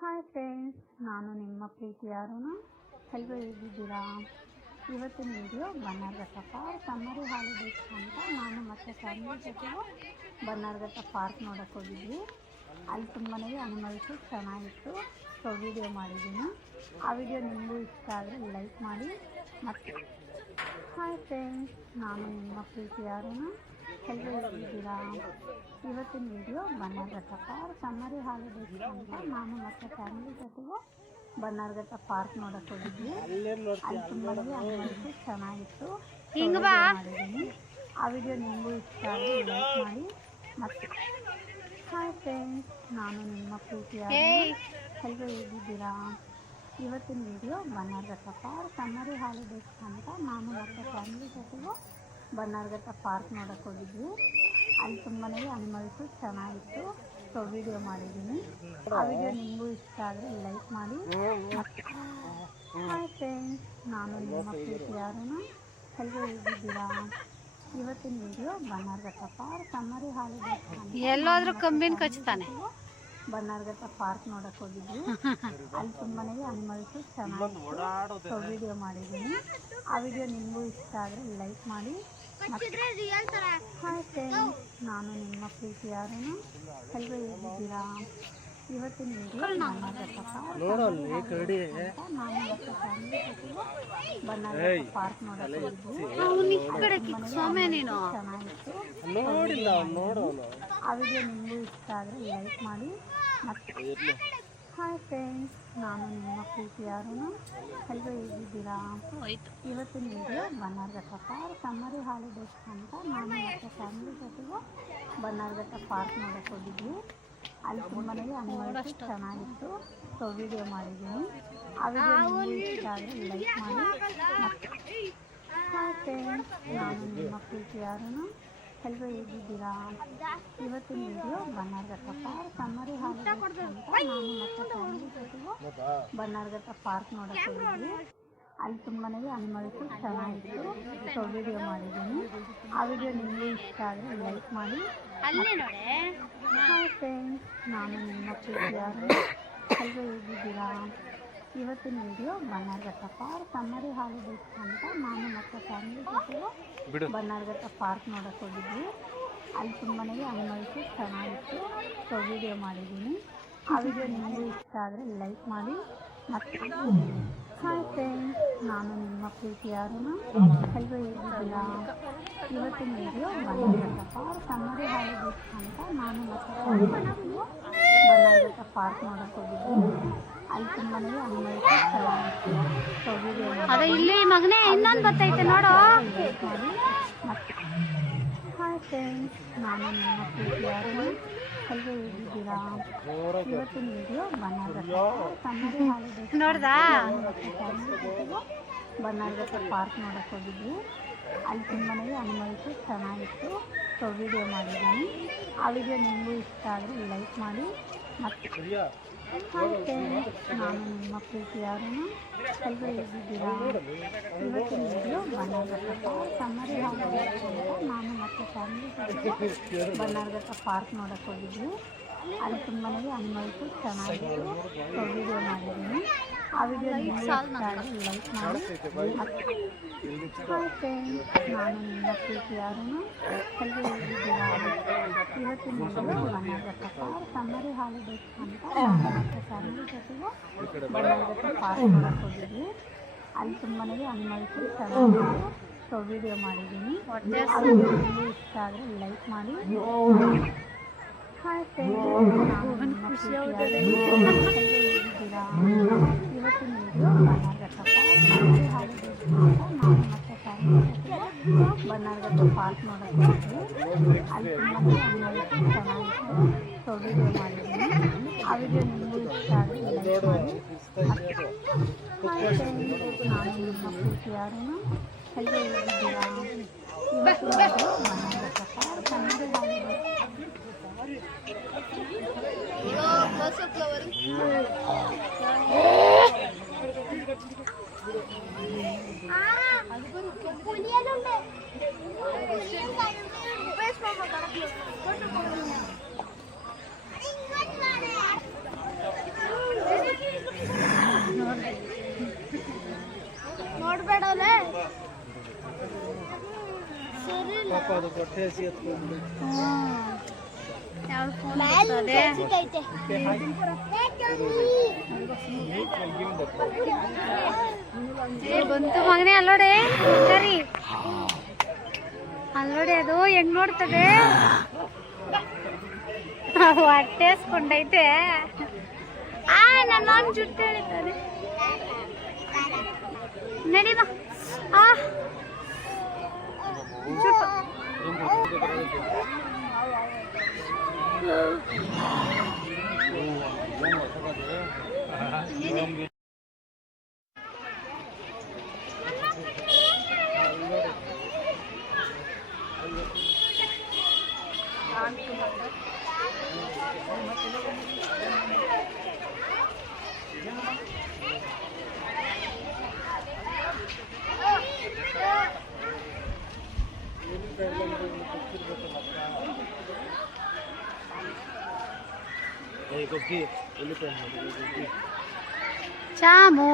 Hi friends, ನಾನು ನಿಮ್ಮ ಪ್ರೀತಿ ಅರುಣ. ಎಲ್ಲರೂ ಹೇಗಿದ್ದೀರಾ? ಇವತ್ತಿನ video Bannerghatta park summer holidays ಅಂತ ನಾನು ಮತ್ತು ಫ್ಯಾಮಿಲಿ ಜೊತೆಗೂ ಬನ್ನರ್ಘಟ್ಟ ಪಾರ್ಕ್ ನೋಡೋಕೆ ಹೋಗಿದ್ವಿ. ಅಲ್ಲಿ ತುಂಬಾ ಅನಿಮಲ್ಸು ಚೆನ್ನಾಗಿತ್ತು. ಸೊ ವಿಡಿಯೋ ಮಾಡಿದ್ದೀನಿ. ಆ ವಿಡಿಯೋ ನಿಮಗೂ ಇಷ್ಟ ಆದರೆ ಲೈಕ್ ಮಾಡಿ. ಮತ್ತು ಹಾಯ್ ಫ್ರೆಂಡ್ಸ್, ನಾನು ನಿಮ್ಮ ಪ್ರೀತಿ ಅರುಣ. ಎಲ್ಲರೂ ಹೇಗಿದ್ದೀರಾ? ಇವತ್ತಿನ video Bannerghatta park summer holidays ಅಂತ ನಾನು ಮತ್ತು ಫ್ಯಾಮಿಲಿ ಜೊತೆಗೂ ಬನ್ನರ್ಘಟ್ಟ ಪಾರ್ಕ್ ನೋಡೋಕೆ ಹೋಗಿದ್ವಿ. ಅಲ್ಲಿ ತುಂಬಾ ಅನಿಮಲ್ಸು ಚೆನ್ನಾಗಿತ್ತು. ಮಾಡಿದ್ದೀನಿ. ಆ ವಿಡಿಯೋ ನಿಮಗೂ ಇಷ್ಟ ಆದರೆ ಲೈಕ್ ಮಾಡಿ. ಮತ್ತು ಹಾಯ್ ಫ್ರೆಂಡ್ಸ್, ನಾನು ನಿಮ್ಮ ಪ್ರೀತಿ ಅರುಣ. ಎಲ್ಲರೂ ಹೇಗಿದ್ದೀರಾ? ಇವತ್ತಿನ video Bannerghatta park summer holidays ಅಂತ ನಾನು ಮತ್ತು ಫ್ಯಾಮಿಲಿ ಜೊತೆಗೂ ಬನ್ನರ್ಘಟ್ಟ ಪಾರ್ಕ್ ನೋಡೋಕೆ ಹೋಗಿದ್ವಿ. ಅಲ್ಲಿ ತುಂಬಾ ಅನಿಮಲ್ಸು ಚೆನ್ನಾಗಿತ್ತು. ಸೊ ವಿಡಿಯೋ ಮಾಡಿದ್ದೀನಿ. ಆ ವಿಡಿಯೋ ನಿಮಗೂ ಇಷ್ಟ ಆದರೆ ಲೈಕ್ ಮಾಡಿ. ಹಾಯ್ ಫ್ರೆಂಡ್ಸ್, ನಾನು ನಿಮ್ಮ ಪ್ರೀತಿ ಅರುಣ. ಎಲ್ಲರೂ ಹೇಗಿದ್ದೀರಾ? ಇವತ್ತಿನ video Bannerghatta park summer holidays ಅಂತ ಎಲ್ಲಾದ್ರೂ ಕಂಬಿನ ಕಚ್ತಾನೆ ಬನ್ನರ್ಘಟ್ಟ ಪಾರ್ಕ್ ನೋಡೋಕೆ ಹೋಗಿದ್ವಿ. ಅಲ್ಲಿ ತುಂಬಾ ಅನಿಮಲ್ಸು ಚೆನ್ನಾಗಿತ್ತು. ಸೊ ವಿಡಿಯೋ ಮಾಡಿದ್ದೀನಿ. ಆ ವಿಡಿಯೋ ನಿಮಗೂ ಇಷ್ಟ ಆದರೆ ಲೈಕ್ ಮಾಡಿ. ಹಾಯ್ ಫ್ರೆಂಡ್ಸ್, ನಾನು ನಿಮ್ಮ ಪ್ರೀತಿ ಅರುಣ. ಎಲ್ಲರೂ ಹೇಗಿದ್ದೀರಾ? ಇವತ್ತಿನ ವಿಡಿಯೋ ಬನ್ನರ್ಘಟ್ಟ ಪಾರ್ಕ್ ನಾನು ಮತ್ತು ಫ್ಯಾಮಿಲಿ ಜೊತೆಗೂ ಬನ್ನರ್ಘಟ್ಟ ಪಾರ್ಕ್ ನೋಡೋಕೆ ಹೋಗಿದ್ವಿ. ಚೆನ್ನಾಗಿತ್ತು. ಆ ವಿಡಿಯೋ ನಿಮಗೂ ಇಷ್ಟ ಆದರೆ ಲೈಕ್ ಮಾಡಿ. ಮತ್ತು ಹಾಯ್ ಫ್ರೆಂಡ್ಸ್, ನಾನು ನಿಮ್ಮ ಪ್ರೀತಿ ಅರುಣ. ಎಲ್ಲರೂ ಹೇಗಿದ್ದೀರಾ? ಇವತ್ತಿನ video Bannerghatta park summer holidays ಅಂತ ನಾನು ಮತ್ತು ಫ್ಯಾಮಿಲಿ ಜೊತೆಗೂ ಬನ್ನರ್ಘಟ್ಟ ಪಾರ್ಕ್ ನೋಡೋಕೆ ಹೋಗಿದ್ವಿ. ಅಲ್ಲಿ ತುಂಬಾ ಅನಿಮಲ್ಸು ಚೆನ್ನಾಗಿತ್ತು. ಸೊ ವಿಡಿಯೋ ಮಾಡಿದ್ದೀನಿ. ಆ ವಿಡಿಯೋ ನಿಮಗೂ ಇಷ್ಟ ಆದರೆ ಲೈಕ್ ಮಾಡಿ. ಮತ್ತು ಹಾಯ್ ಫ್ರೆಂಡ್ಸ್, ನಾನು ನಿಮ್ಮ ಪ್ರೀತಿ ಅರುಣ. ಎಲ್ಲರೂ ಹೇಗಿದ್ದೀರಾ? ಇವತ್ತಿನ video Bannerghatta park summer holidays ಅಂತ ನಾನು ಮತ್ತು ಫ್ಯಾಮಿಲಿ ಜೊತೆಗೂ ಬನ್ನರ್ಘಟ್ಟ ಪಾರ್ಕ್ ನೋಡೋಕೆ ಹೋಗಿದ್ವಿ. ಅಲ್ಲಿ ತುಂಬಾ ಅನಿಮಲ್ಸು ಚೆನ್ನಾಗಿತ್ತು. ಸೊ ವಿಡಿಯೋ ಮಾಡಿದ್ದೀನಿ. ಆ ವಿಡಿಯೋ ನಿಮಗೂ ಇಷ್ಟ ಆದರೆ ಲೈಕ್ ಮಾಡಿ. ಹಾಯ್ ಫ್ರೆಂಡ್ಸ್, ನಾನು ನಿಮ್ಮ ಪ್ರೀತಿ ಅರುಣ. ಎಲ್ಲರೂ ಹೇಗಿದ್ದೀರಾ? ಇವತ್ತಿನ video Bannerghatta park summer holidays ಅಂತ ನಾನು ಮತ್ತು ಫ್ಯಾಮಿಲಿ ಜೊತೆಗೂ ಬನ್ನರ್ಘಟ್ಟ ಪಾರ್ಕ್ ನೋಡೋಕೆ ಹೋಗಿದ್ವಿ. ಅಲ್ಲಿ ತುಂಬಾ ಅನಿಮಲ್ಸು ಚೆನ್ನಾಗಿತ್ತು. ಸೊ ವಿಡಿಯೋ ಮಾಡಿದ್ದೀನಿ. ಆ ವಿಡಿಯೋ ನಿಮಗೂ ಇಷ್ಟ ಆದರೆ ಲೈಕ್ ಮಾಡಿ. ಮತ್ತು ಹಾಯ್ ಫ್ರೆಂಡ್ಸ್, ನಾನು ನಿಮ್ಮ ಪ್ರೀತಿ ಅರುಣ. ಎಲ್ಲರೂ ಹೇಗಿದ್ದೀರಾ? ಇವತ್ತಿನ video Bannerghatta park summer holidays ಅಂತ ನಾನು ಮತ್ತು ಫ್ಯಾಮಿಲಿ ಜೊತೆಗೂ ಬನ್ನರ್ಘಟ್ಟ ಪಾರ್ಕ್ ನೋಡೋಕೆ ಹೋಗಿದ್ವಿ. ಅಲ್ಲಿ ತುಂಬಾ ಅನಿಮಲ್ಸು ಚೆನ್ನಾಗಿತ್ತು. ಸೊ ವಿಡಿಯೋ ಮಗನೇ ಇನ್ನೊಂದು ಬರ್ತೈತೆ ನೋಡು. ಮತ್ತು ಹಾಯ್ ಫ್ರೆಂಡ್ಸ್, ನಾನು ನಿಮ್ಮ ಪ್ರೀತಿ ಅರುಣ. ಎಲ್ಲರೂ ಹೇಗಿದ್ದೀರಾ? ಇವತ್ತಿನ video Bannerghatta park summer holidays ನೋಡ್ದಾ ಮತ್ತು ಫ್ಯಾಮಿಲಿ ಜೊತೆಗೂ ಬನ್ನರ್ಘಟ್ಟ ಪಾರ್ಕ್ ನೋಡೋಕೆ ಹೋಗಿದ್ವಿ. ಅಲ್ಲಿ ತುಂಬಾ ಅನಿಮಲ್ಸು ಚೆನ್ನಾಗಿತ್ತು. ಸೊ ವಿಡಿಯೋ ಮಾಡಿದ್ದೀನಿ. ಆ ವಿಡಿಯೋ ನಿಮಗೂ ಇಷ್ಟ ಆದರೆ ಲೈಕ್ ಮಾಡಿ. ಮತ್ತು ಹಾಯ್ ಫ್ರೆಂಡ್ಸ್, ನಾನು ನಿಮ್ಮ ಪ್ರೀತಿ ಅರುಣ. ಎಲ್ಲರೂ ಹೇಗಿದ್ದೀರಾ? ಇವತ್ತಿನ video Bannerghatta park summer holidays ಅಂತ ನಾನು ಮತ್ತು ಫ್ಯಾಮಿಲಿ ಜೊತೆಗೆ ಬನ್ನರ್ಘಟ್ಟ ಪಾರ್ಕ್ ನೋಡೋಕೆ ಹೋಗಿದ್ವಿ. ಅಲ್ಲಿ ತುಂಬಾ ಅನಿಮಲ್ಸು ಚೆನ್ನಾಗಿತ್ತು. ಸೊ ವಿಡಿಯೋ ಮಾಡಿದ್ದೀನಿ. ಆ ವಿಡಿಯೋ ನಿಮಗೂ ಇಷ್ಟ ಆದರೆ ಲೈಕ್ ಮಾಡಿ. ಮತ್ತು ಹಾಯ್ ಫ್ರೆಂಡ್ಸ್, ನಾನು ನಿಮ್ಮ ಪ್ರೀತಿ ಅರುಣ. ಎಲ್ಲರೂ ಹೇಗಿದ್ದೀರಾ? ಇವತ್ತಿನ video Bannerghatta park summer holidays ಅಂತ ನಾನು ಮತ್ತು ಫ್ಯಾಮಿಲಿ ಜೊತೆಗೂ ಬನ್ನರ್ಘಟ್ಟ ಪಾರ್ಕ್ ನೋಡೋಕೆ ಹೋಗಿದ್ವಿ. ಅಲ್ಲಿ ತುಂಬಾ ಅನಿಮಲ್ಸು ಚೆನ್ನಾಗಿತ್ತು. ಸೊ ವಿಡಿಯೋ ಮಾಡಿದ್ದೀನಿ. ಆ ವಿಡಿಯೋ ನಿಮಗೂ ಇಷ್ಟ ಆದರೆ ಲೈಕ್ ಮಾಡಿ. ಹಾಯ್ ಫ್ರೆಂಡ್ಸ್, ನಾನು ನಿಮ್ಮ ಪ್ರೀತಿ ಅರುಣ. ಎಲ್ಲರೂ ಹೇಗಿದ್ದೀರಾ? ಇವತ್ತಿನ video Bannerghatta park summer holidays ಅಂತ ನಾನು ಮತ್ತು ಫ್ಯಾಮಿಲಿ ಜೊತೆಗೆ ಬನ್ನರ್ಘಟ್ಟ ಪಾರ್ಕ್ ನೋಡೋಕೆ ಹೋಗಿದ್ವಿ. ಅಲ್ಲಿ ತುಂಬಾ ಅನಿಮಲ್ಸು ಚೆನ್ನಾಗಿತ್ತು. ಸೊ ವಿಡಿಯೋ ಮಾಡಿದ್ದೀನಿ. ಆ ವಿಡಿಯೋ ನಿಮಗೂ ಇಷ್ಟ ಆದರೆ ಲೈಕ್ ಮಾಡಿ. ಹಾಯ್ ಫ್ರೆಂಡ್ಸ್, ನಾನು ನಿಮ್ಮ ಪ್ರೀತಿ ಅರುಣ. ಎಲ್ಲರೂ ಹೇಗಿದ್ದೀರಾ? ಇವತ್ತಿನ video Bannerghatta park summer holidays ಯಾವ್ದು ಫೋನ್ ಬರ್ತದೆ? ಬಂತು ಮಗನೇ, ಅಲ್ಲೋಡೆ ಸರಿ, ಅಲ್ಲೋಡೆ ಅದು ಹೆಂಗ್ ನೋಡ್ತದೆ, ಹೊಟ್ಟೆಸ್ಕೊಂಡೈತೆ. ನನ್ನ ಜುಟ್ಟು ಹೇಳಿದ್ದಾರೆ ನಡಿಮ. ಜುಟ್ಟು ಚಾಮು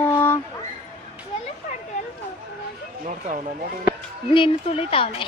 ನಿನ್ನ ತುಳಿತಾವನೆ.